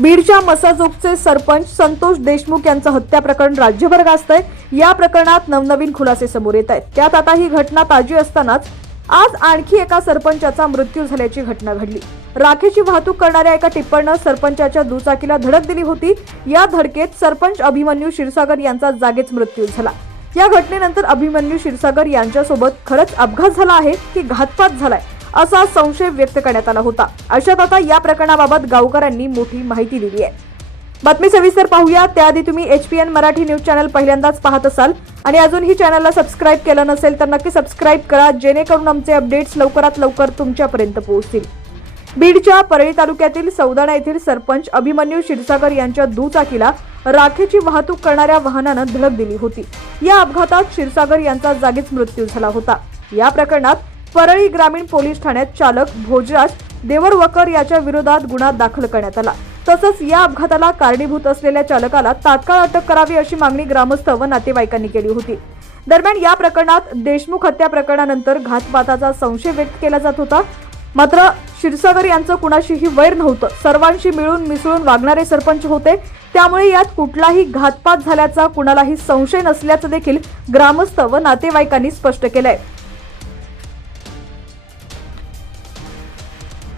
बीडच्या मसाजोगचे सरपंच संतोष देशमुख यांचं हत्या प्रकरण राज्यभर गाजतंय। या प्रकरणात नवनवीन खुलासे समोर येत आहेत। त्यात आता ही घटना ताजी असतानाच आज आणखी एका सरपंचाचा मृत्यू झाल्याची घटना घडली। राखेची वाहतूक करणाऱ्या एका टिप्परनं सरपंचाच्या दुचाकीला धडक दिली होती। या धडकेत सरपंच अभिमन्यू क्षीरसागर यांचा जागीच मृत्यू झाला। या घटनेनंतर अभिमन्यू क्षीरसागर यांच्यासोबत खरंच अपघात झाला आहे की घातपात झालाय असा संशय व्यक्त करण्यात आला होता। अशात आता या प्रकरणाबाबत गावकऱ्यांनी मोठी माहिती दिली आहे। बातमी सविस्तर पाहूया। त्याआधी तुम्ही HPN मराठी न्यूज चॅनल पहिल्यांदाच पाहत असाल आणि अजूनही चॅनलला सबस्क्राइब केलं नसेल तर नक्की सबस्क्राइब करा, जेणेकरून आमचे अपडेट्स लवकरात लवकर तुमच्यापर्यंत पोहोचतील। बीडच्या परळी तालुक्यातील सौदाणा येथील सरपंच अभिमन्यू क्षीरसागर यांच्या दुचाकीला राखेची वाहतूक करणाऱ्या वाहनानं धडक दिली होती। या अपघातात क्षीरसागर यांचा जागीच मृत्यू झाला होता। या प्रकरणात परळी ग्रामीण पोलीस ठाण्यात चालक भोजराज देवरवकर याच्या विरोधात गुन्हा दाखल करण्यात आला। तसंच या अपघाताला कारणीभूत असलेल्या चालकाला तात्काळ अटक करावी अशी मागणी ग्रामस्थ व नातेवाईकांनी केली होती। दरम्यान या प्रकरणात देशमुख हत्या प्रकरणानंतर घातपाताचा संशय व्यक्त केला जात होता। मात्र क्षीरसागर यांचं कुणाशीही वैर नव्हतं। सर्वांशी मिळून मिसळून वागणारे सरपंच होते, त्यामुळे यात कुठलाही घातपात झाल्याचा कुणालाही संशय नसल्याचं देखील ग्रामस्थ व नातेवाईकांनी स्पष्ट केलंय।